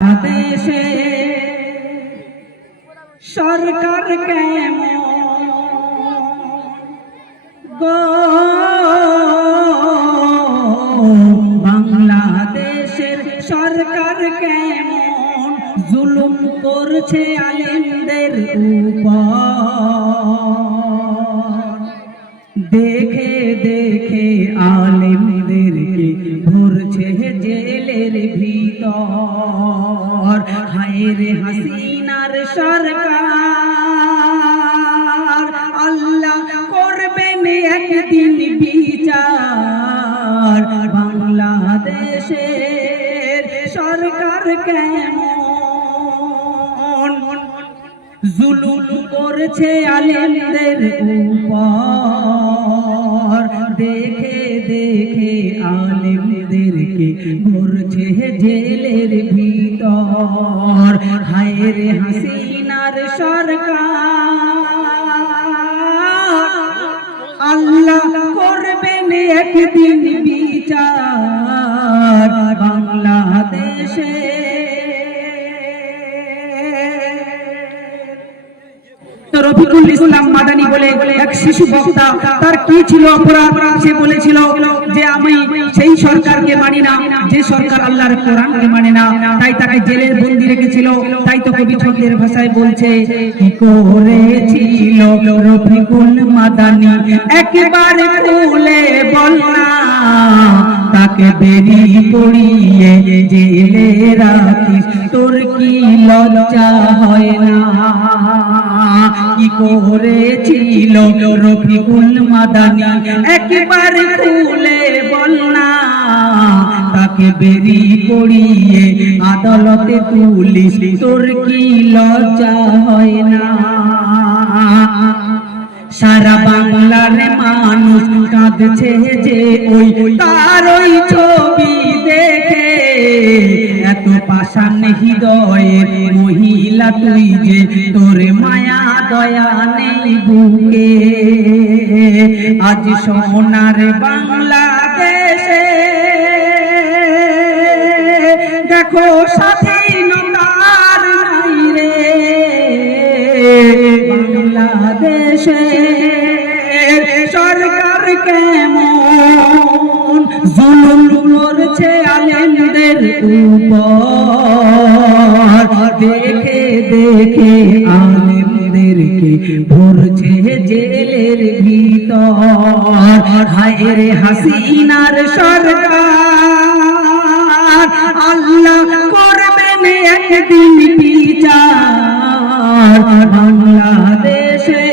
দেশে সরকার কেমন গো, বাংলাদেশের সরকার কেমন জুলুম করছে আলেমদের উপর। দেখে দেখে আলেমদেরকে ভরছে জেলের ভিতর। হায় রে হাসিনার সরকার, আল্লাহ করবেন একদিন বিচার। বাংলাদেশের সরকার কেমন জুলুম করছে আলেমদের উপর। দেখে দেখে আলেমদেরকে ভরছে জেলের ভিতর। হায় রে হাসিনার সরকার, আল্লাহ করবেন একদিন বিচার। বাংলাদেশে রফিকুল ইসলাম মাদানী বলে এক শিশু বক্তা, তার কি ছিল অপরাধ? সে বলেছিল যে আমি সেই সরকারকে মানি না যে সরকার আল্লাহর কোরআনকে মানে না, তাই তাকে জেলের বন্দি রেখেছিল। তাই তো কবি ছন্দের ভাষায় বলছে, কি করেছিল রফিকুল মাদানী একবার খুলে বল না, তাকে বেরি পড়িয়ে জেলে রাখিস, তোর কি লজ্জা হয় না? কি করেছিল রফিকুল মাদানী একবার খুলে বল না, তাকে বেরি পড়িয়ে আদালতে তুলিস, তোর কি লজ্জা হয় না? সারা বাংলার মানুষ কাঁদছে যে ওই তার ওই ছবি দেখে। এত পাষাণ হৃদয়ের মহিলা তুই যে, তোর মায়া দয়া নেই বুকে। আজ সোনার বাংলাদেশে দেখো স্বাধীনতার নাই রে। বাংলাদেশে সরকার কেমন জুলুম করছে আলেমদের উপর। দেখে দেখে আলেমদেরকে ভরছে জেলের ভিতর। হায় রে হাসিনার সরকার, আল্লাহ করবেন একদিন বিচার। বাংলাদেশে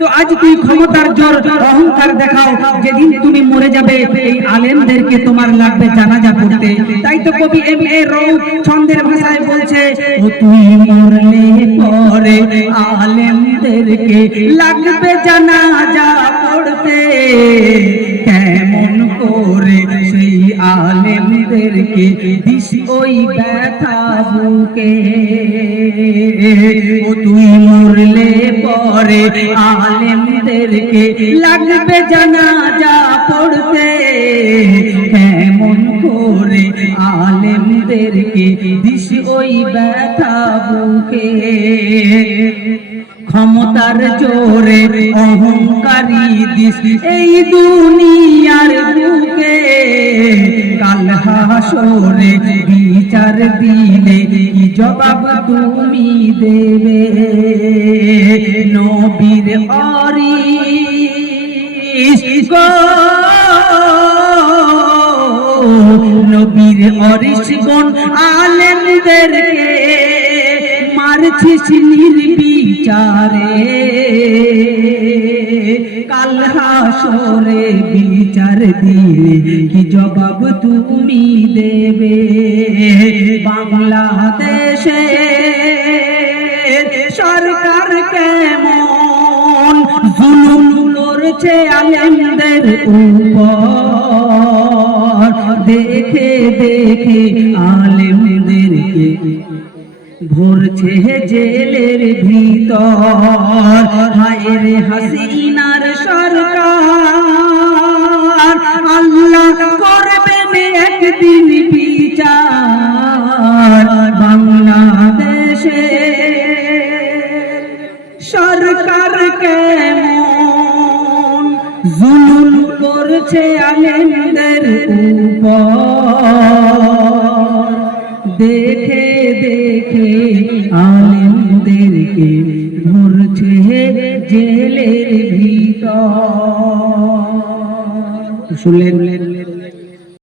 তো আজ তুই ক্ষমতার জোর অহংকার দেখাও, যেদিন তুমি মরে যাবে এই আলেমদেরকে তোমার লাগবে জানাজা পড়তে। তাই তো কবি এম.এ. রৌফ ছন্দের ভাষায় বলছে, ও তুই মরলে পরে আলেমদেরকে লাগবে জানাজা পড়তে। কেমন করে সেই আলেমদেরকে দিস ওই ব্যথা বুকে। ও তুই মরলে পরে আলেমদেরকে লাগবে জানাজা পড়তে। কেমন করে আলেমদেরকে দিস ওই ব্যথা বুকে। ক্ষমতার জোরে অহংকারী দিস এই দুনিয়ার বুকে। কাল হাসরে বিচার দিলে কি জবাব তুমি দেবে? নবীর অরিশ গো, নবীর অরিশ গণ আলেমদেরকে মারছিস নির্বিচারে। কাল হাসরে বিচার দিলে কি জবাব তুমি দেবে? বাংলাদেশে সরকার কেমন জুলুম করছে আলেমদের উপর। দেখে দেখে আলেমদেরকে ভরছে জেলের ভিতর। হায় রে হাসিনার সরকার, আল্লাহ করবেন একদিন বিচার বাংলাদেশে সরকার কেমন জুলুম করছে আলেমদের উপর দেখে দেখে আলেমদেরকে ধরছে জেলের ভিতর শুনলেন